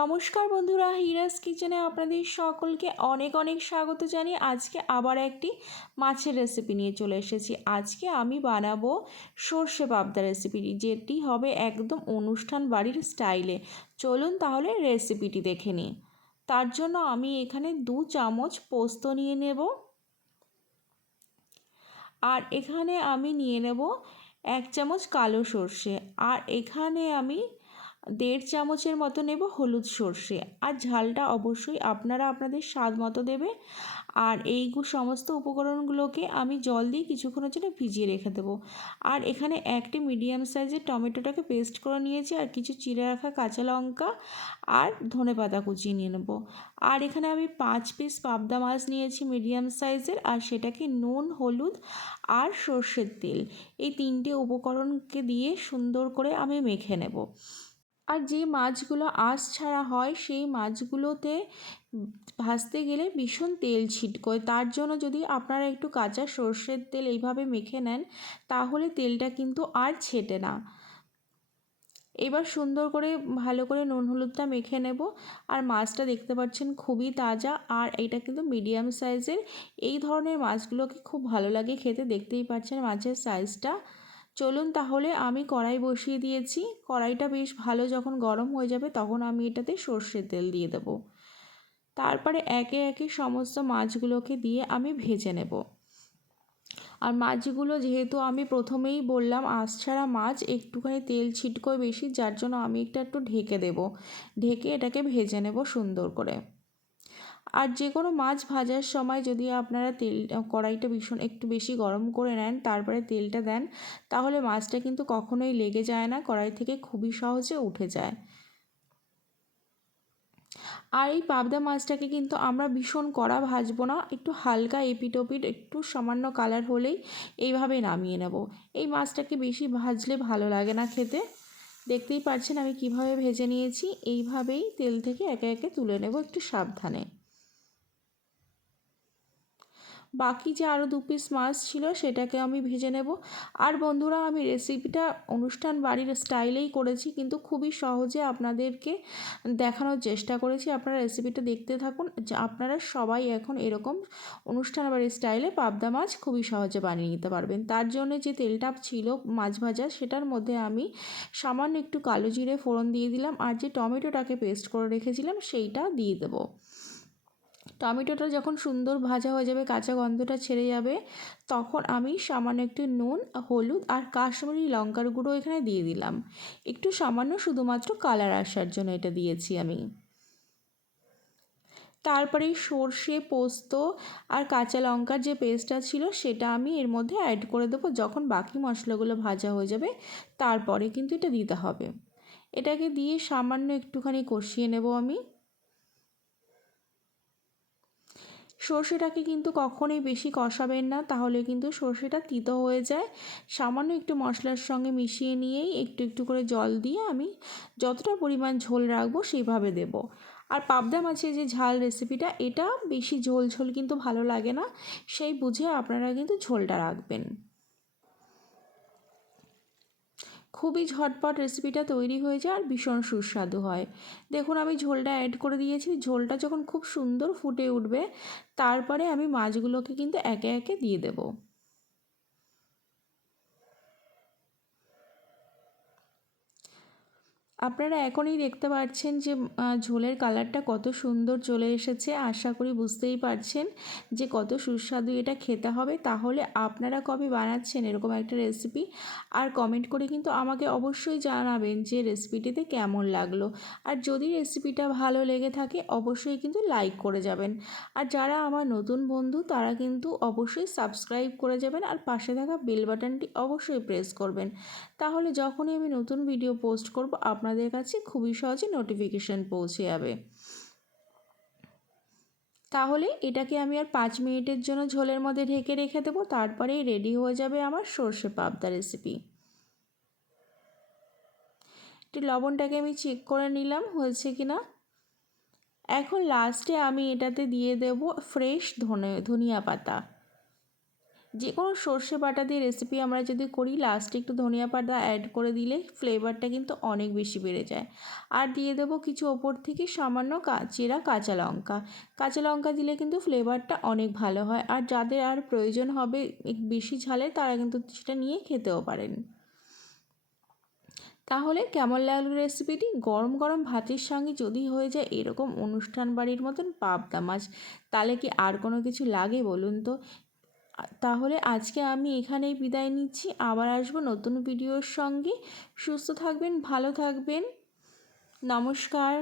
নমস্কার বন্ধুরা, হিরাস কিচেনে আপনাদের সকলকে অনেক অনেক স্বাগত জানিয়ে আজকে আবার একটি মাছের রেসিপি নিয়ে চলে এসেছি। আজকে আমি বানাবো সর্ষে পাবদা রেসিপি, যেটি হবে একদম অনুষ্ঠান বাড়ির স্টাইলে। চলুন তাহলে রেসিপিটি দেখে নিই। তার জন্য আমি এখানে 2 চামচ পোস্ত নিয়ে নেব, আর এখানে আমি নিয়ে নেব 1 চামচ কালো সর্ষে, আর এখানে আমি 1.5 চামচের মতো নেব হলুদ সর্ষে। আর ঝালটা অবশ্যই আপনারা আপনাদের স্বাদ মতো দেবে। আর এই সমস্ত উপকরণগুলোকে আমি জল দিয়ে কিছুক্ষণের জন্য ভিজিয়ে রেখে দেবো। আর এখানে একটি মিডিয়াম সাইজের টমেটোটাকে পেস্ট করে নিয়েছি, আর কিছু চিড়ে রাখা কাঁচা লঙ্কা আর ধনেপাতা কুচিয়ে নিয়ে নেব। আর এখানে আমি 5 পিস পাবদা মাছ নিয়েছি মিডিয়াম সাইজের, আর সেটাকে নুন, হলুদ আর সর্ষের তেল, এই 3টে উপকরণকে দিয়ে সুন্দর করে আমি মেখে নেব। আর যে মাছগুলো আঁশ ছাড়া হয় সেই মাছগুলোতে ভাজতে গেলে ভীষণ তেল ছিটকোয়। তার জন্য যদি আপনারা একটু কাঁচা সর্ষের তেল এইভাবে মেখে নেন, তাহলে তেলটা কিন্তু আর ছেটে না। এবার সুন্দর করে ভালো করে নুন হলুদটা মেখে নেব। আর মাছটা দেখতে পাচ্ছেন খুবই তাজা, আর এটা কিন্তু মিডিয়াম সাইজের। এই ধরনের মাছগুলোকে খুব ভালো লাগে খেতে, দেখতেই পাচ্ছেন মাছের সাইজটা। চলুন তাহলে আমি কড়াই বসিয়ে দিয়েছি। কড়াইটা বেশ ভালো যখন গরম হয়ে যাবে তখন আমি এটাতে সর্ষের তেল দিয়ে দেব। তারপরে একে একে সমস্ত মাছগুলোকে দিয়ে আমি ভেজে নেব। আর মাছগুলো যেহেতু আমি প্রথমেই বললাম আঁশ ছাড়া মাছ, একটুখানি তেল ছিটকোয় বেশি, যার জন্য আমি একটু ঢেকে দেব। ঢেকে এটাকে ভেজে নেব সুন্দর করে। আর যে কোনো মাছ ভাজার সময় যদি আপনারা কড়াইটা ভীষণ একটু বেশি গরম করে নেন, তারপরে তেলটা দেন, তাহলে মাছটা কিন্তু কখনোই লেগে যায় না, কড়াই থেকে খুবই সহজে উঠে যায়। আর এই পাবদা মাছটাকে কিন্তু আমরা ভীষণ কড়া ভাজবো না, একটু হালকা এপিট ওপিট একটু সামান্য কালার হলেই এইভাবে নামিয়ে নেব। এই মাছটাকে বেশি ভাজলে ভালো লাগে না খেতে। দেখতেই পাচ্ছেন আমি কিভাবে ভেজে নিয়েছি। এইভাবেই তেল থেকে একে একে তুলে নেব একটু সাবধানে। বাকি যে আরও 2 পিস মাছ ছিল সেটাকে আমি ভেজে নেব। আর বন্ধুরা, আমি রেসিপিটা অনুষ্ঠান বাড়ির স্টাইলেই করেছি, কিন্তু খুবই সহজে আপনাদেরকে দেখানোর চেষ্টা করেছি। আপনারা রেসিপিটা দেখতে থাকুন, যে আপনারা সবাই এখন এরকম অনুষ্ঠান বাড়ির স্টাইলে পাবদা মাছ খুবই সহজে বানিয়ে নিতে পারবেন। তার জন্য যে তেলটা ছিল মাছ ভাজা, সেটার মধ্যে আমি সামান্য একটু কালো জিরে ফোড়ন দিয়ে দিলাম, আর যে টমেটোটাকে পেস্ট করে রেখেছিলাম সেইটা দিয়ে দেবো। টমেটোটা যখন সুন্দর ভাজা হয়ে যাবে, কাঁচা গন্ধটা ছেড়ে যাবে, তখন আমি সামান্য একটু নুন, হলুদ আর কাশ্মীরি লঙ্কার গুঁড়ো এখানে দিয়ে দিলাম। একটু সামান্য শুধুমাত্র কালার আসার জন্য এটা দিয়েছি আমি। তারপরে সর্ষে, পোস্ত আর কাঁচা লঙ্কার যে পেস্টটা ছিল সেটা আমি এর মধ্যে অ্যাড করে দেবো। যখন বাকি মশলাগুলো ভাজা হয়ে যাবে তারপরে কিন্তু এটা দিতে হবে। এটাকে দিয়ে সামান্য একটুখানি কষিয়ে নেব আমি। সর্ষেটাকে কিন্তু কখনোই বেশি কষাবেন না, তাহলে কিন্তু সর্ষেটা তিতো হয়ে যায়। সামান্য একটু মশলার সঙ্গে মিশিয়ে নিয়েই একটু একটু করে জল দিয়ে আমি যতটা পরিমাণ ঝোল রাখবো সেইভাবে দেব। আর পাবদা মাছের যে ঝাল রেসিপিটা, এটা বেশি ঝোল ঝোল কিন্তু ভালো লাগে না, সেই বুঝে আপনারা কিন্তু ঝোলটা রাখবেন। খুবই ঝটপট রেসিপিটা তৈরি হয়ে যায় আর ভীষণ সুস্বাদু হয়। দেখুন আমি ঝোলটা অ্যাড করে দিয়েছি। ঝোলটা যখন খুব সুন্দর ফুটে উঠবে, তারপরে আমি মাছগুলোকে কিন্তু একে একে দিয়ে দেবো। আপনারা এখনই দেখতে পাচ্ছেন যে ঝোলের কালারটা কত সুন্দর চলে এসেছে। আশা করি বুঝতেই পারছেন যে কত সুস্বাদু এটা খেতে হবে। তাহলে আপনারা কবে বানাচ্ছেন এরকম একটা রেসিপি, আর কমেন্ট করে কিন্তু আমাকে অবশ্যই জানাবেন যে রেসিপিটিতে কেমন লাগলো। আর যদি রেসিপিটা ভালো লেগে থাকে অবশ্যই কিন্তু লাইক করে যাবেন। আর যারা আমার নতুন বন্ধু তারা কিন্তু অবশ্যই সাবস্ক্রাইব করে যাবেন, আর পাশে থাকা বেল বাটনটি অবশ্যই প্রেস করবেন। তাহলে যখনই আমি নতুন ভিডিও পোস্ট করব আপনাদের কাছে খুবই সহজে নোটিফিকেশান পৌঁছে যাবে। তাহলে এটাকে আমি আর 5 মিনিটের জন্য ঝোলের মধ্যে ঢেকে রেখে দেবো। তারপরেই রেডি হয়ে যাবে আমার সর্ষে পাবদা রেসিপি। একটু লবণটাকে আমি চেক করে নিলাম হয়েছে কিনা। এখন লাস্টে আমি এটাতে দিয়ে দেব ফ্রেশ ধনিয়া পাতা। যে কোনো সর্ষে বাটা দিয়ে রেসিপি আমরা যদি করি লাস্টে একটু ধনিয়া পাতা অ্যাড করে দিলে ফ্লেভারটা কিন্তু অনেক বেশি বেড়ে যায়। আর দিয়ে দেবো কিছু ওপর থেকে সামান্য চেরা কাঁচা লঙ্কা। কাঁচা লঙ্কা দিলে কিন্তু ফ্লেভারটা অনেক ভালো হয়। আর যাদের আর প্রয়োজন হবে বেশি ঝালের তারা কিন্তু সেটা নিয়ে খেতেও পারেন। তাহলে কেমন লাগলো রেসিপিটি? গরম গরম ভাতের সঙ্গে যদি হয়ে যায় এরকম অনুষ্ঠান বাড়ির মতন পাবদা মাছ, তাহলে কি আর কোনো কিছু লাগে বলুন তো? তাহলে আজকে আমি এখানেই বিদায় নিচ্ছি। আবার আসবো নতুন ভিডিওর সঙ্গে। সুস্থ থাকবেন, ভালো থাকবেন। নমস্কার।